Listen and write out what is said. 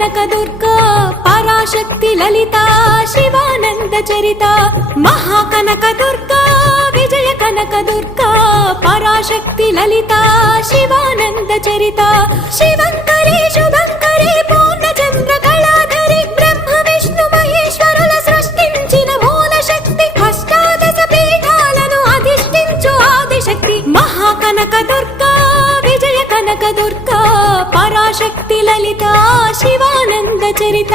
కనక దుర్గా పరాశక్తి లలిత శివానంద చరిత మహాకనక దుర్గా విజయ కనక దుర్గా పరాశక్తి లలిత శివానంద చరిత శివంకరి శుభంకరి పూర్ణచంద్ర కళాధరి బ్రహ్మ విష్ణు మహేశ్వరుల సృష్టించిన మూల శక్తి అష్టాదశ పీఠాలను అధిష్ఠించు ఆదిశక్తి మహాకనక దుర్గా విజయ కనక దుర్గా పరాశక్తి లలిత శివానంద చరిత